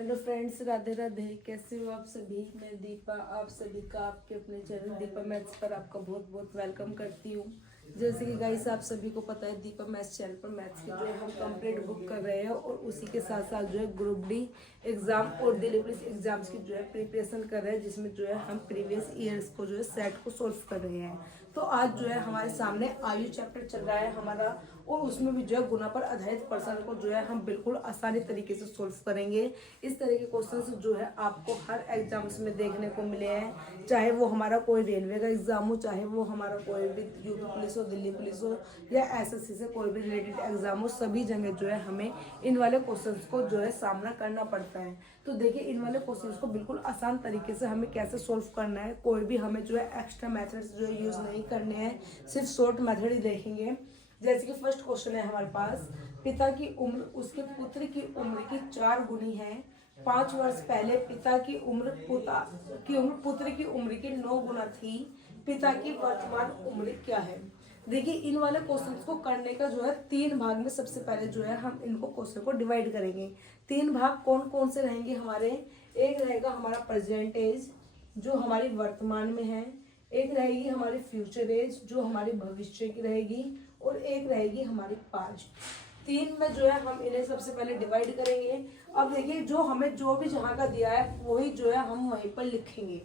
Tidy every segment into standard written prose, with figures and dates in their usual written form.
Hello friends, Radhe Radhe. कैसे हो आप सभी? मैं दीपा आप सभी का आपके अपने चैनल दीपा मैथ्स पर आपका बहुत बहुत वेलकम करती हूँ। जैसे कि गाइस आप सभी को पता है, दीपा मैथ्स चैनल पर मैथ्स की जो है हम कंप्लीट बुक कर रहे हैं और उसी के साथ साथ जो है ग्रुप डी एग्जाम और दिल्ली पुलिस एग्जाम्स की जो है प्रिपरेशन कर रहे हैं, जिसमें जो है हम प्रीवियस ईयर्स को जो है सेट को सोल्व कर रहे हैं। तो आज जो है हमारे सामने आयु चैप्टर चल रहा है हमारा, और उसमें भी जो है गुना पर आधारित प्रश्न को जो है हम बिल्कुल आसानी तरीके से सोल्व करेंगे। इस तरह के क्वेश्चंस जो है आपको हर एग्जाम्स में देखने को मिले हैं, चाहे वो हमारा कोई रेलवे का एग्जाम हो, चाहे वो हमारा कोई भी यूपी पुलिस हो, दिल्ली पुलिस हो, या एसएससी से कोई भी रिलेटेड एग्जाम हो, सभी जगह जो है हमें इन वाले क्वेश्चंस को जो है सामना करना पड़ता है। तो देखिए, इन वाले क्वेश्चंस को बिल्कुल आसान तरीके से हमें कैसे सोल्व करना है। कोई भी हमें जो है एक्स्ट्रा मेथड्स जो है यूज नहीं करने हैं, सिर्फ शॉर्ट मेथड ही देखेंगे। जैसे कि फर्स्ट क्वेश्चन है हमारे पास, पिता की उम्र उसके पुत्र की उम्र की 4 गुनी है। 5 वर्ष पहले पिता की उम्र पुत्र की उम्र की 9 गुना थी। पिता की वर्तमान उम्र क्या है? देखिए, इन वाले क्वेश्चन को करने का जो है 3 भाग में सबसे पहले जो है हम इनको क्वेश्चन को डिवाइड करेंगे। 3 भाग कौन कौन से रहेंगे हमारे? एक रहेगा हमारा प्रेजेंट एज, जो हमारी वर्तमान में है। एक रहेगी हमारी फ्यूचर एज, जो हमारी भविष्य की रहेगी। और एक रहेगी हमारी पास्ट। 3 में जो है हम इन्हें सबसे पहले डिवाइड करेंगे। अब देखिए, जो हमें जो भी जहाँ का दिया है वही जो है हम वहीं पर लिखेंगे।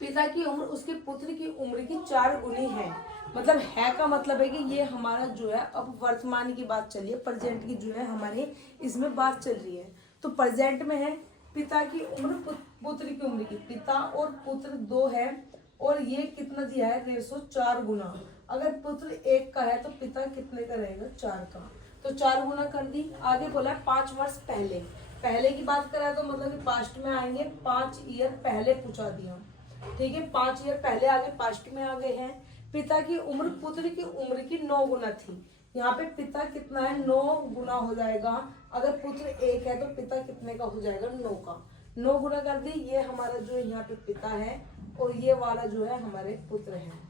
पिता की उम्र उसके पुत्र की उम्र की 4 गुनी है। मतलब है का मतलब है कि ये हमारा जो है अब वर्तमान की बात चल रही है, प्रेजेंट की जो है हमारी इसमें बात चल रही है। तो प्रेजेंट में है पिता की उम्र पुत्र की उम्र की, पिता और पुत्र 2 है, और ये कितना दिया है रेशो 4 गुना। अगर पुत्र 1 का है तो पिता कितने का रहेगा? 4 का। तो 4 गुना कर दी। आगे बोला है 5 वर्ष पहले। पहले की बात करा तो मतलब कि पास्ट में आएंगे, 5 ईयर पहले पूछा दिया। ठीक है, 5 ईयर पहले आगे पास्ट में आ गए हैं। पिता की उम्र पुत्र की उम्र की 9 गुना थी। यहाँ पे पिता कितना है? 9 गुना हो जाएगा। अगर पुत्र 1 है तो पिता कितने का हो जाएगा? 9 का। 9 गुना कर दी। ये हमारा जो यहाँ पे पिता है और ये वाला जो है हमारे पुत्र है।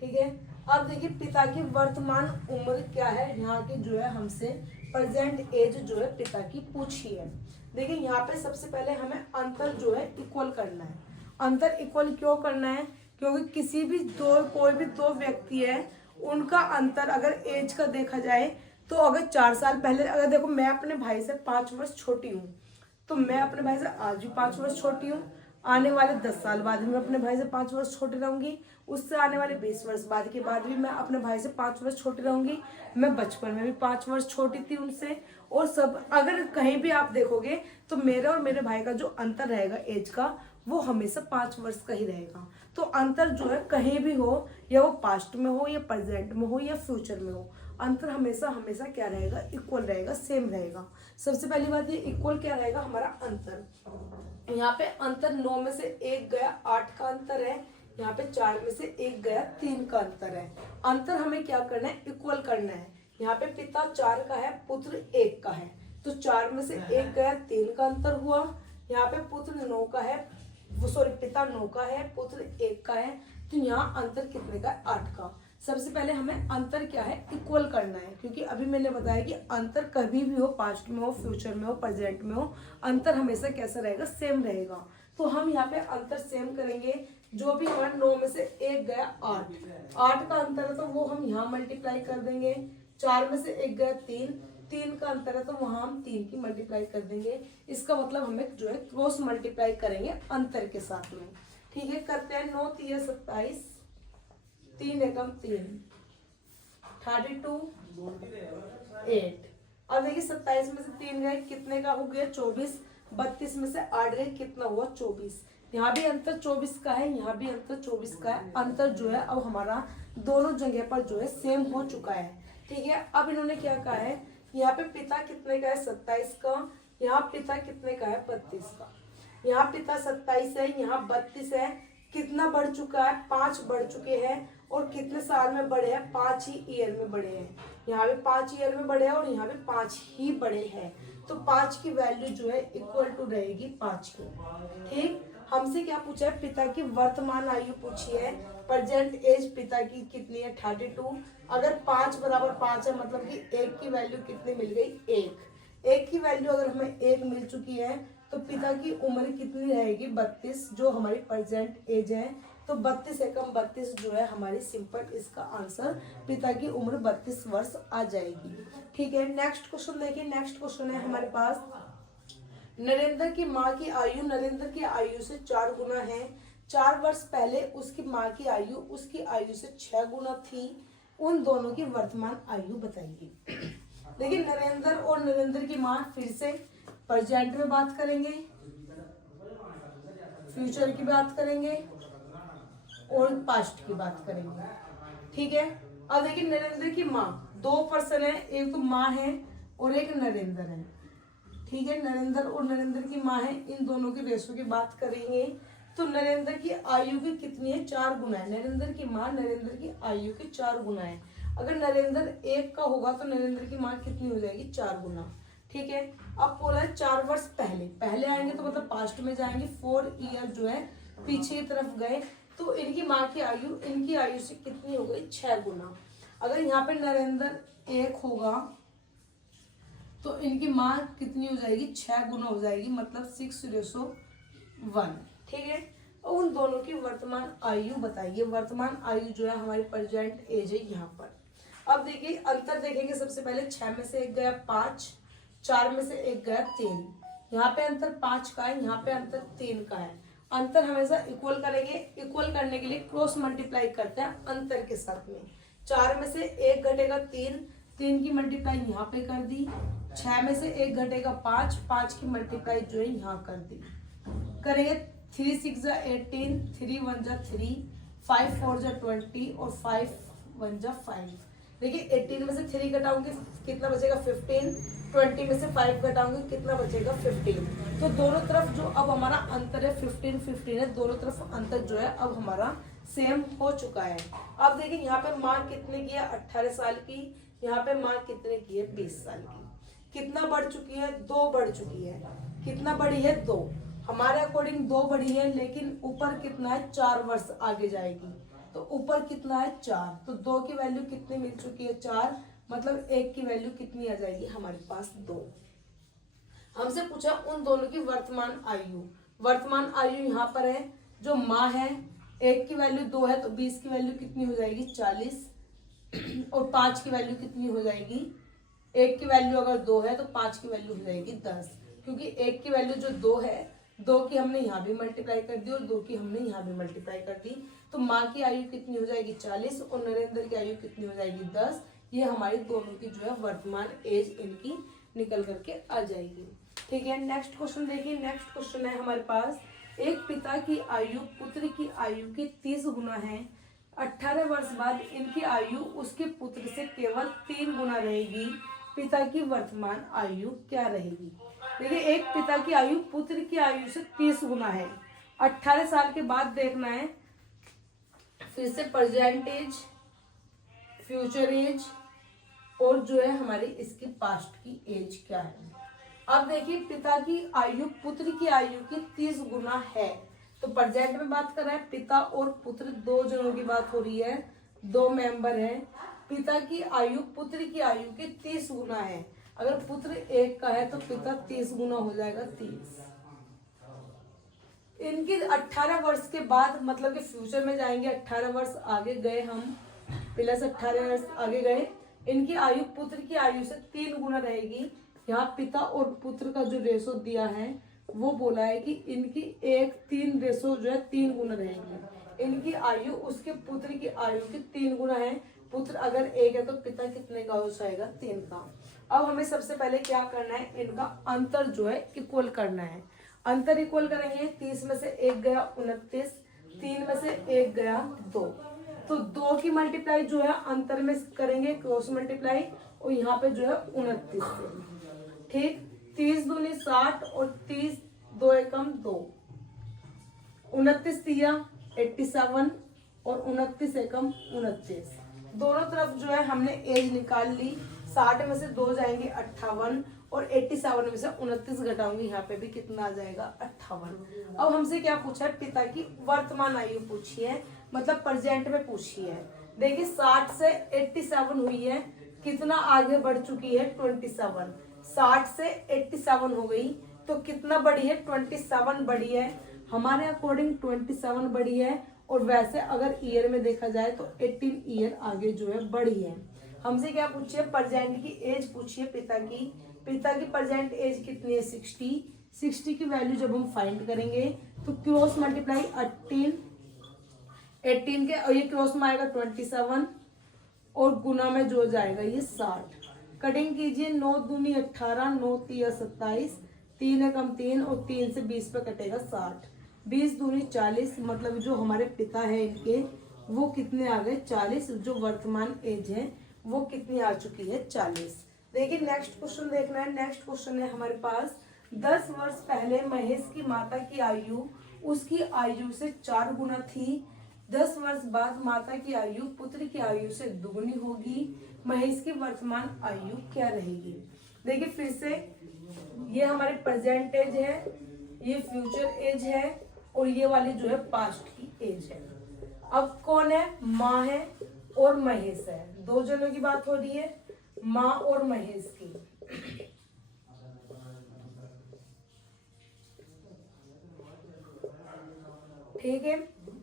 ठीक है, अब देखिए पिता की वर्तमान उम्र क्या है। यहाँ की जो है हमसे प्रेजेंट एज जो है पिता की पूछी है। देखिए, यहाँ पे सबसे पहले हमें अंतर जो है इक्वल करना है। अंतर इक्वल क्यों करना है? क्योंकि कोई भी दो व्यक्ति है, उनका अंतर अगर एज का देखा जाए तो अगर 4 साल पहले, अगर देखो मैं अपने भाई से 5 वर्ष छोटी हूँ, तो मैं अपने भाई से आज भी 5 वर्ष छोटी हूँ। आने वाले 10 साल बाद भी मैं अपने भाई से 5 वर्ष छोटी रहूंगी। उससे आने वाले 20 वर्ष बाद के बाद भी मैं अपने भाई से 5 वर्ष छोटी रहूंगी। मैं बचपन में भी 5 वर्ष छोटी थी उनसे। और सब अगर कहीं भी आप देखोगे तो मेरे और मेरे भाई का जो अंतर रहेगा एज का, वो हमेशा 5 वर्ष का ही रहेगा। तो अंतर जो है कहीं भी हो, या वो पास्ट में हो, या प्रेजेंट में हो, या फ्यूचर में हो, अंतर हमेशा हमेशा क्या रहेगा? इक्वल रहेगा, सेम रहेगा। सबसे पहली बात ये इक्वल क्या रहेगा हमारा अंतर। यहाँ पे अंतर 9 में से 1 गया 8 का अंतर है। यहाँ पे 4 में से 1 गया 3 का अंतर है। अंतर हमें क्या करना है? इक्वल करना है। यहाँ पे पिता 4 का है, पुत्र 1 का है, तो 4 में से 1 गया 3 का अंतर हुआ। यहाँ पे पुत्र 9 का है, पिता 9 का है, पुत्र 1 का है, तो यहाँ अंतर कितने का है? 8 का। सबसे पहले हमें अंतर क्या है? इक्वल करना है, क्योंकि अभी मैंने बताया कि अंतर कभी भी हो, पास्ट में हो, फ्यूचर में हो, प्रेजेंट में हो, अंतर हमेशा कैसा रहेगा? सेम रहेगा। तो हम यहाँ पे अंतर सेम करेंगे। जो भी हमारा 9 में से 1 गया 8 का अंतर है, तो वो हम यहाँ मल्टीप्लाई कर देंगे। 4 में से 1 गया 3 का अंतर है, तो वहां हम 3 की मल्टीप्लाई कर देंगे। इसका मतलब हमें जो है क्रॉस मल्टीप्लाई करेंगे अंतर के साथ में। ठीक है, करते हैं। 9 3 27, 3 एकम 3, 32 8। अब देखिए 27 में से 3 गए, कितने का हो गया? 24। 32 में से 8 गए, कितना हुआ? 24। यहाँ भी अंतर 24 का है, यहाँ भी अंतर 24 का है। अंतर जो है अब हमारा दोनों जगह पर जो है सेम हो चुका है। ठीक है, अब इन्होंने क्या कहा है? यहाँ पे पिता कितने का है? 27 का। यहाँ पिता कितने का है? 32 का। यहाँ पिता 27 है, यहाँ 32 है। कितना बढ़ चुका है? 5 बढ़ चुके हैं। और कितने साल में बढ़े हैं? 5 ही ईयर में बढ़े हैं। यहाँ पे 5 ईयर में बढ़े हैं और यहाँ पे 5 ही बढ़े हैं। तो 5 की वैल्यू जो है इक्वल टू रहेगी 5 की। ठीक, हमसे क्या पूछा है? पिता की वर्तमान आयु पूछी है। प्रेजेंट एज पिता की कितनी है? 32। अगर 5 बराबर 5 है, मतलब कि 1 की वैल्यू कितनी मिल गई? 1। एक की वैल्यू अगर हमें 1 मिल चुकी है तो पिता की उम्र कितनी रहेगी 32, जो हमारी प्रेजेंट एज है। तो 32 एकम 32 जो है हमारी सिंपल इसका आंसर पिता की उम्र 32 वर्ष आ जाएगी। ठीक है, नेक्स्ट क्वेश्चन देखिए। नेक्स्ट क्वेश्चन है हमारे पास, नरेंद्र की माँ की आयु नरेंद्र की आयु से 4 गुना है। 4 वर्ष पहले उसकी माँ की आयु उसकी आयु से 6 गुना थी। उन दोनों की वर्तमान आयु बताइए। देखिए, नरेंद्र और नरेंद्र की माँ, फिर से प्रेजेंट में बात करेंगे, फ्यूचर की बात करेंगे और पास्ट की बात करेंगे। ठीक है, अब देखिए नरेंद्र की माँ, 2 पर्सन है, एक तो माँ है और एक नरेंद्र है। ठीक है, नरेंद्र और नरेंद्र की माँ है, इन दोनों की रेशो की बात करेंगे। तो नरेंद्र की आयु की कितनी है, 4 गुना है। नरेंद्र की माँ नरेंद्र की आयु के 4 गुना है। अगर नरेंद्र 1 का होगा तो नरेंद्र की माँ कितनी हो जाएगी, 4 गुना। ठीक है, अब बोला है 4 वर्ष पहले, पहले आएंगे तो मतलब पास्ट में जाएंगे, 4 ईयर जो है पीछे की तरफ गए, तो इनकी माँ की आयु इनकी आयु से कितनी हो गई, 6 गुना। अगर यहाँ पे नरेंद्र 1 होगा तो इनकी माँ कितनी हो जाएगी, 6 गुना हो जाएगी, मतलब 6:1। ठीक है, और उन दोनों की वर्तमान आयु बताइए। वर्तमान आयु जो है हमारी प्रेजेंट एज है यहाँ पर। अब देखिए अंतर देखेंगे। सबसे पहले 6 में से 1 गया 5, 4 में से 1 गया 3। यहाँ पे अंतर 5 का है, यहाँ पे अंतर 3 का है। अंतर हमेशा इक्वल करेंगे। इक्वल करने के लिए क्रॉस मल्टीप्लाई करते हैं अंतर के साथ में। 4 में से 1 घटेगा 3, 3 की मल्टीप्लाई यहाँ पे कर दी। 6 में से 1 घटेगा 5, 5 की मल्टीप्लाई जो है यहाँ कर दी। करेंगे 3 6 जा 18, 3 1 जा 3, 5 4 जा 20 और 5 1 जा 5। देखिए 18 में से 3 घटाऊंगी कितना बचेगा, 15। 20 में से 5 घटाऊंगी कितना बचेगा, 15। तो दोनों तरफ जो अब हमारा अंतर है 15 15 है, दोनों तरफ अंतर जो है अब हमारा सेम हो चुका है। अब देखिए यहाँ पे माँ कितने की है, 18 साल की। यहाँ पे माँ कितने की है, 20 साल की। कितना बढ़ चुकी है, 2 बढ़ चुकी है। कितना बढ़ी है, 2। हमारे अकॉर्डिंग 2 बढ़ी है, लेकिन ऊपर कितना है, 4 वर्ष आगे जाएगी। तो ऊपर कितना है, 4। तो 2 की वैल्यू कितनी मिल चुकी है, 4। मतलब 1 की वैल्यू कितनी आ जाएगी हमारे पास, 2। हमसे पूछा उन दोनों की वर्तमान आयु। वर्तमान आयु यहाँ पर है, जो माँ है 1 की वैल्यू 2 है, तो 20 की वैल्यू कितनी हो जाएगी, 40। और 5 की वैल्यू कितनी हो जाएगी, 1 की वैल्यू अगर 2 है तो 5 की वैल्यू हो जाएगी 10। क्योंकि 1 की वैल्यू जो 2 है, 2 की हमने यहाँ भी मल्टीप्लाई कर दी और 2 की हमने यहाँ भी मल्टीप्लाई कर दी। तो माँ की आयु कितनी हो जाएगी, 40 और नरेंद्र की आयु कितनी हो जाएगी, 10। ये हमारी दोनों की जो है वर्तमान एज इनकी निकल करके आ जाएगी। ठीक है, नेक्स्ट क्वेश्चन देखिए। नेक्स्ट क्वेश्चन है हमारे पास, एक पिता की आयु पुत्र की आयु की 30 गुना है। 18 वर्ष बाद इनकी आयु उसके पुत्र से केवल 3 गुना रहेगी। पिता की वर्तमान आयु क्या रहेगी। देखिए, एक पिता की आयु पुत्र की आयु से 30 गुना है। 18 साल के बाद देखना है, फिर से प्रेजेंट एज, फ्यूचर एज और जो है हमारी इसकी पास्ट की एज क्या है। अब देखिए, पिता की आयु पुत्र की आयु की 30 गुना है। तो प्रेजेंट में बात कर रहा है, पिता और पुत्र 2 जनों की बात हो रही है, 2 मेंबर है। पिता की आयु पुत्र की आयु की 30 गुना है। अगर पुत्र 1 का है तो पिता 30 गुना हो जाएगा, 30। इनकी 18 वर्ष के बाद, मतलब कि फ्यूचर में जाएंगे, 18 वर्ष आगे गए हम, प्लस 18 वर्ष आगे गए, इनकी आयु पुत्र की आयु से 3 गुना रहेगी। यहाँ पिता और पुत्र का जो रेशो दिया है वो बोला है कि इनकी 1:3 रेशो जो है 3 गुना रहेगी। इनकी आयु उसके पुत्र की आयु की 3 गुना है। पुत्र अगर 1 है तो पिता कितने का हो जाएगा, 3 का। अब हमें सबसे पहले क्या करना है, इनका अंतर जो है इक्वल करना है। अंतर इक्वल करेंगे, 30 में से 1 गया 29, 3 में से 1 गया 2। तो 2 की मल्टीप्लाई जो है अंतर में करेंगे, क्रॉस मल्टीप्लाई, और यहाँ पे जो है 29 से। ठीक, 30 दूनी 60 और 30 2 एकम 2, 29 दिया 87 और 29 एकम 29। दोनों तरफ जो है हमने एज निकाल ली। 60 में से 2 जाएंगे 58 और 87 में से 29 घटाऊंगी, यहाँ पे भी कितना आ जाएगा, 58। अब हमसे क्या पूछा है, पिता की वर्तमान आयु पूछी है, मतलब प्रेजेंट में पूछी है। देखिए 60 से 87 हुई है कितना आगे बढ़ चुकी है 27, 60 से 87 हो गई, तो कितना बढ़ी है 27 बढ़ी है हमारे अकॉर्डिंग, 27 बढ़ी है। और वैसे अगर ईयर में देखा जाए तो 18 ईयर आगे जो है बढ़ी है। हमसे क्या पूछी है, प्रेजेंट की एज पूछी है पिता की प्रेजेंट एज कितनी है 60 की वैल्यू जब हम फाइंड करेंगे तो क्रॉस मल्टीप्लाई 18 के, और ये क्रॉस में आएगा 27 और गुना में जो जाएगा ये 60। कटिंग कीजिए, 9 दूनी 18, 9 तिया 27, 3 है कम 3 और 3 से 20 पे कटेगा 60, 20 दूनी 40, मतलब जो हमारे पिता है इनके वो कितने आ गए 40, जो वर्तमान एज है वो कितनी आ चुकी है 40। देखिए नेक्स्ट क्वेश्चन देखना है। नेक्स्ट क्वेश्चन है हमारे पास, 10 वर्ष पहले महेश की माता की आयु उसकी आयु से 4 गुना थी। 10 वर्ष बाद माता की आयु पुत्र की आयु से दुगुनी होगी। महेश की वर्तमान आयु क्या रहेगी। देखिए फिर से, ये हमारे प्रेजेंट एज है, ये फ्यूचर एज है और ये वाली जो है पास्ट की एज है। अब कौन है, माँ है और महेश है, दो जनों की बात हो रही है, माँ और महेश की। ठीक है,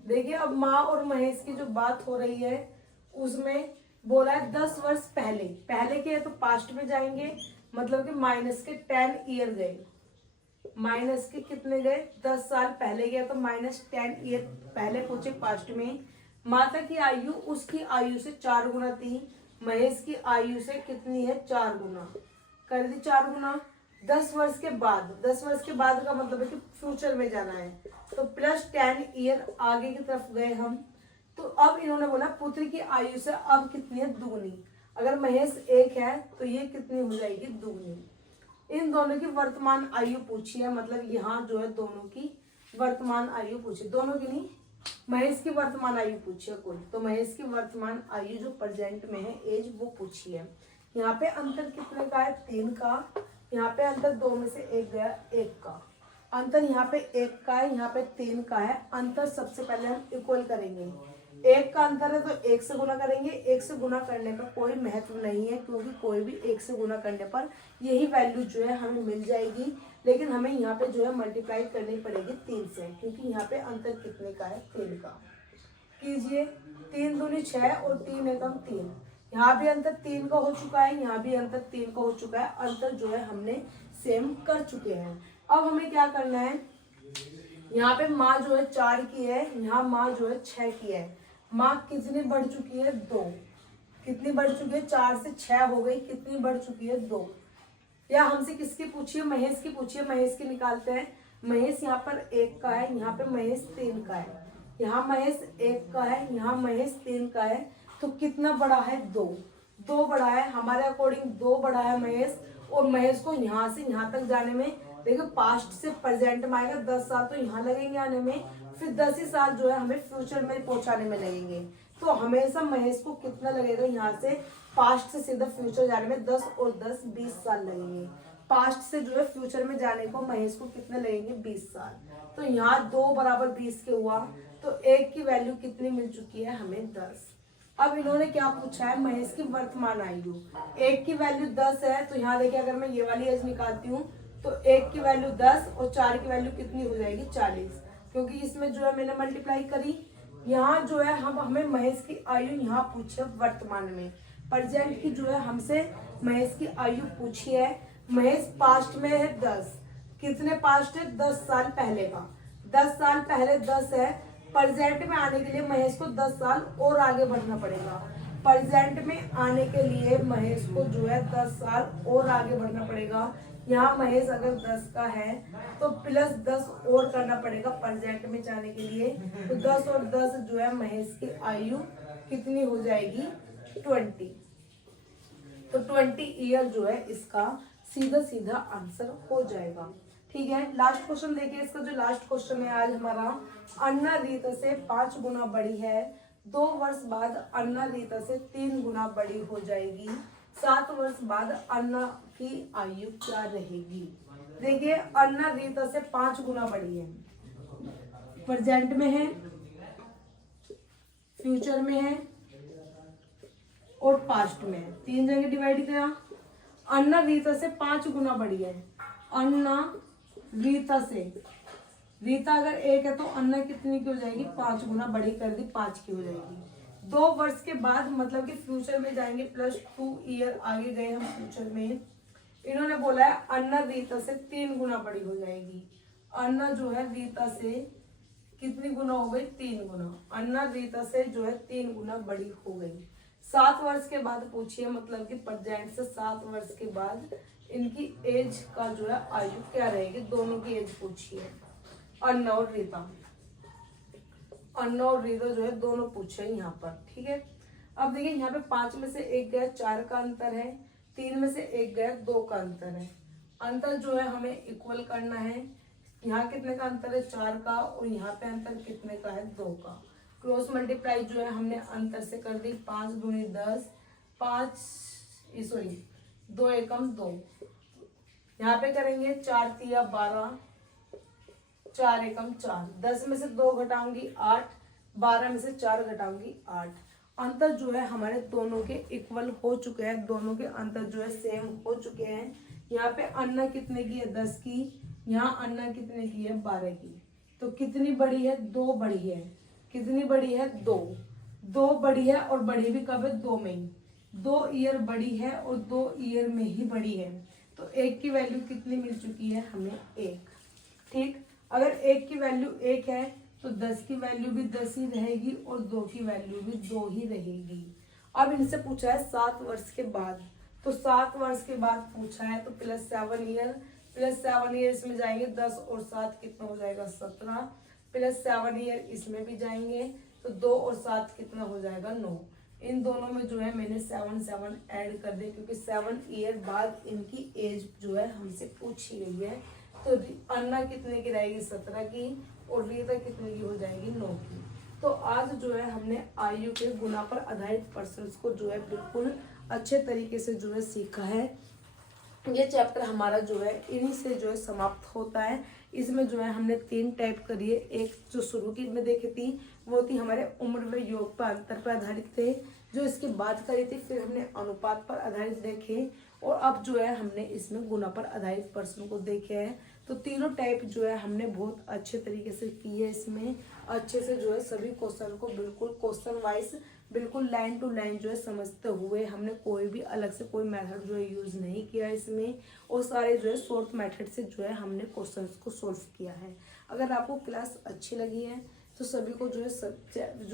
देखिए अब माँ और महेश की जो बात हो रही है उसमें बोला है 10 वर्ष पहले, पहले के है तो पास्ट में जाएंगे, मतलब कि माइनस के 10 ईयर गए, माइनस के कितने गए 10 साल पहले गया तो माइनस 10 ईयर पहले पहुंचे पास्ट में। माता की आयु उसकी आयु से 4 गुना थी, महेश की आयु से कितनी है 4 गुना, कर दी 4 गुना। 10 वर्ष के बाद, 10 वर्ष के बाद का मतलब है कि फ्यूचर में जाना है, तो प्लस 10 ईयर आगे की तरफ गए हम। तो अब इन्होंने बोला पुत्र की आयु से अब कितनी है दुगनी, अगर महेश 1 है तो ये कितनी हो जाएगी दुगनी। इन दोनों की वर्तमान आयु पूछी है, मतलब यहाँ जो है दोनों की वर्तमान आयु पूछी, दोनों की नहीं, महेश की वर्तमान आयु पूछी है कोई, तो महेश की वर्तमान आयु जो प्रेजेंट में है एज वो पूछी है। यहाँ पे अंतर कितने का है 3 का, यहाँ पे अंतर 2 में से 1 गया 1 का, अंतर यहाँ पे 1 का है, यहाँ पे 3 का है। अंतर सबसे पहले हम इक्वल करेंगे, 1 का अंतर है तो 1 से गुना करेंगे, 1 से गुना करने का कोई महत्व नहीं है क्योंकि कोई भी 1 से गुना करने पर यही वैल्यू जो है हमें मिल जाएगी, लेकिन हमें यहाँ पे जो है मल्टीप्लाई करनी पड़ेगी 3 से, क्योंकि यहाँ पे अंतर कितने का है 3 का। कीजिए, 3 दूनी 6 और 3 एकम 3, यहाँ भी अंतर 3 का हो चुका है, यहाँ भी अंतर 3 का हो चुका है, अंतर जो है हमने सेम कर चुके हैं। अब हमें क्या करना है, यहाँ पे माँ जो है 4 की है, यहाँ माँ जो है 6 की है, माँ कितनी बढ़ चुकी है 2, कितनी बढ़ चुकी है 4 से 6 हो गई, कितनी बढ़ चुकी है 2। या हमसे किसकी पूछिए, महेश की पूछिए, महेश की निकालते हैं। महेश यहाँ पर 1 का है, यहाँ पे महेश 3 का है, यहाँ महेश 1 का है, यहाँ महेश 3 का है, तो कितना बड़ा है 2 बड़ा है हमारे अकॉर्डिंग, 2 बड़ा है महेश। और महेश को यहाँ से यहाँ तक जाने में, देखो पास्ट से प्रेजेंट में आएगा 10 साल तो यहाँ लगेंगे आने में, फिर 10 ही साल जो है हमें फ्यूचर में पहुंचाने में लगेंगे, तो हमेशा महेश को कितना लगेगा यहाँ से पास्ट से सीधा फ्यूचर जाने में 10 और 10 20 साल लगेंगे। पास्ट से जो है फ्यूचर में जाने को महेश को कितने लगेंगे 20 साल, तो यहाँ 2 बराबर 20 के हुआ, तो 1 की वैल्यू कितनी मिल चुकी है हमें 10। अब इन्होंने क्या पूछा है, महेश की वर्तमान आयु, 1 की वैल्यू 10 है, तो यहाँ देखिए अगर मैं ये वाली एज निकालती हूँ तो 1 की वैल्यू 10 और 4 की वैल्यू कितनी हो जाएगी 40, क्योंकि इसमें जो है मैंने मल्टीप्लाई करी। यहाँ जो है हम हमें महेश की आयु यहाँ पूछे वर्तमान में, प्रेजेंट की जो है हमसे महेश की आयु पूछी है। महेश पास्ट में है 10, कितने पास्ट है 10 साल पहले का, 10 साल पहले 10 है, प्रेजेंट में आने के लिए महेश को 10 साल और आगे बढ़ना पड़ेगा, प्रेजेंट में आने के लिए महेश को जो है 10 साल और आगे बढ़ना पड़ेगा। यहाँ महेश अगर 10 का है तो प्लस 10 और करना पड़ेगा प्रेजेंट में जाने के लिए, तो 10 और 10 जो है महेश की आयु कितनी हो जाएगी 20, तो 20 ईयर जो है इसका सीधा सीधा आंसर हो जाएगा। ठीक है, लास्ट क्वेश्चन देखिए, इसका जो लास्ट क्वेश्चन है आज हमारा, अन्ना रीता से 5 गुना बड़ी है, 2 वर्ष बाद अन्ना रीता से 3 गुना बड़ी हो जाएगी, 7 वर्ष बाद अन्ना की आयु क्या रहेगी। देखिए अन्ना रीता से 5 गुना बड़ी है, प्रेजेंट में है, फ्यूचर में है और पास्ट में है, 3 जगह डिवाइड किया। अन्ना रीता से 5 गुना बड़ी है। अन्ना रीता से, रीता अगर 1 है तो अन्ना कितनी की हो जाएगी, 5 गुना बड़ी कर दी, 5 की हो जाएगी। 2 वर्ष के बाद मतलब कि फ्यूचर में जाएंगे, +2 ईयर आगे गए हम फ्यूचर में। इन्होंने बोला है अन्ना रीता से 3 गुना बड़ी हो जाएगी। अन्ना जो है रीता से कितनी गुना हो गई, 3 गुना। अन्ना रीता से जो है 3 गुना बड़ी हो गई। 7 वर्ष के बाद पूछिए, मतलब कि प्रेजेंट से 7 वर्ष के बाद इनकी एज का जो है आयु क्या रहेगी, दोनों की एज पूछिए। अन्ना और रीता, अन्ना और रीता जो है दोनों पूछे यहाँ पर, ठीक है। अब देखिए यहाँ पे 5 में से 1 गया, 4 का अंतर है। 3 में से 1 गया, 2 का अंतर है। अंतर जो है हमें इक्वल करना है। यहाँ कितने का अंतर है, 4 का, और यहाँ पे अंतर कितने का है, 2 का। क्रॉस मल्टीप्लाई जो है हमने अंतर से कर दी, 5 दूनी 10, 2 एकम 2। यहाँ पे करेंगे 4 तिया 12, 4 एकम 4। 10 में से 2 घटाऊंगी 8, 12 में से 4 घटाऊंगी 8। अंतर जो है हमारे दोनों के इक्वल हो चुके हैं, दोनों के अंतर जो है सेम हो चुके हैं। यहाँ पे अन्ना कितने की है, 10 की। यहाँ अन्ना कितने की है, 12 की। तो कितनी बड़ी है, 2 बड़ी है। कितनी बड़ी है, 2 बड़ी है, और बड़ी भी कब है, 2 में ही। 2 ईयर बड़ी है और 2 ईयर में ही बड़ी है। तो 1 की वैल्यू कितनी मिल चुकी है हमें, 1। ठीक, अगर 1 की वैल्यू 1 है तो 10 की वैल्यू भी 10 ही रहेगी और 2 की वैल्यू भी 2 ही रहेगी। अब इनसे पूछा है 7 वर्ष के बाद, तो 7 वर्ष के बाद पूछा है तो +7 ईयर, +7 ईयर इसमें जाएंगे, 10 और 7 कितना हो जाएगा, 17। +7 ईयर इसमें भी जाएंगे तो 2 और 7 कितना हो जाएगा, 9। इन दोनों में जो है मैंने 7 ऐड कर दिए, क्योंकि 7 ईयर बाद इनकी एज जो है हमसे पूछी गई है। तो अन्ना कितने की रहेगी, 17 की, और रीता कितने की हो जाएगी, 9 की। तो आज जो है हमने आयु के गुना पर आधारित प्रश्न को जो है बिल्कुल अच्छे तरीके से जो है सीखा है। ये चैप्टर हमारा जो है इन्हीं से जो है समाप्त होता है। इसमें जो है हमने 3 टाइप करी है। एक जो शुरू की में देखी थी वो थी हमारे उम्र व योग पर अंतर पर आधारित थे, जो इसके बाद करी थी। फिर हमने अनुपात पर आधारित देखे, और अब जो है हमने इसमें गुना पर आधारित प्रश्न को देखे हैं। तो तीनों टाइप जो है हमने बहुत अच्छे तरीके से की है। इसमें अच्छे से जो है सभी क्वेश्चन को बिल्कुल क्वेश्चन वाइज, बिल्कुल लाइन टू लाइन जो है समझते हुए हमने कोई भी अलग से कोई मेथड जो है यूज़ नहीं किया इसमें, और सारे जो है शॉर्ट मेथड से जो है हमने क्वेश्चंस को सॉल्व किया है। अगर आपको क्लास अच्छी लगी है तो सभी को जो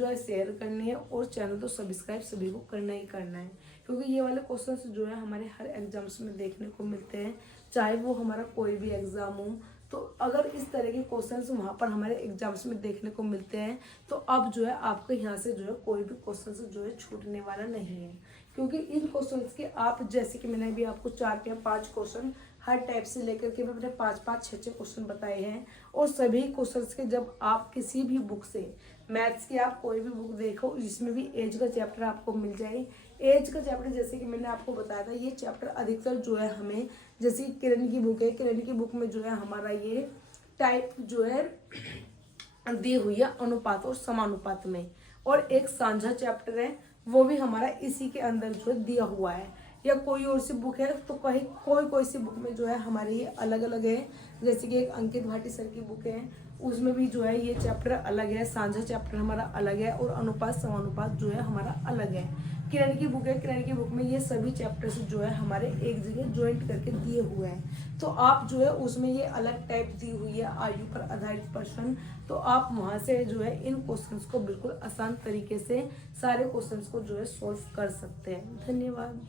है शेयर करनी है, और चैनल तो सब्सक्राइब सभी को करना ही करना है, क्योंकि ये वाले क्वेश्चंस जो है हमारे हर एग्जाम्स में देखने को मिलते हैं, चाहे वो हमारा कोई भी एग्जाम हो। तो अगर इस तरह के क्वेश्चंस वहाँ पर हमारे एग्जाम्स में देखने को मिलते हैं तो अब जो है आपके यहाँ से जो है कोई भी क्वेश्चंस जो है छूटने वाला नहीं है, क्योंकि इन क्वेश्चंस के आप जैसे कि मैंने अभी आपको 4 या 5 क्वेश्चन हर टाइप से लेकर के मैंने 5-5, 6-6 क्वेश्चन बताए हैं। और सभी क्वेश्चंस के जब आप किसी भी बुक से, मैथ्स की आप कोई भी बुक देखो जिसमें भी एज का चैप्टर आपको मिल जाए, एज का चैप्टर जैसे कि मैंने आपको बताया था, ये चैप्टर अधिकतर जो है हमें, जैसे किरण की बुक है, किरण की बुक में जो है हमारा ये टाइप जो है दी हुई है अनुपात और समानुपात में। और एक साझा चैप्टर है, वो भी हमारा इसी के अंदर जो है दिया हुआ है। या कोई और सी बुक है तो कहीं कोई सी बुक में जो है हमारे ये अलग अलग है, जैसे कि एक अंकित भाटी सर की बुक है, उसमें भी जो है ये चैप्टर अलग है, साझा चैप्टर हमारा अलग है, और अनुपात समानुपात जो है हमारा अलग है। किरण की बुक है, किरण की बुक में ये सभी चैप्टर्स जो है हमारे एक जगह ज्वाइंट करके दिए हुए हैं। तो आप जो है उसमें ये अलग टाइप दी हुई है आयु पर आधारित प्रश्न, तो आप वहाँ से जो है इन क्वेश्चंस को बिल्कुल आसान तरीके से सारे क्वेश्चंस को जो है सॉल्व कर सकते हैं। धन्यवाद।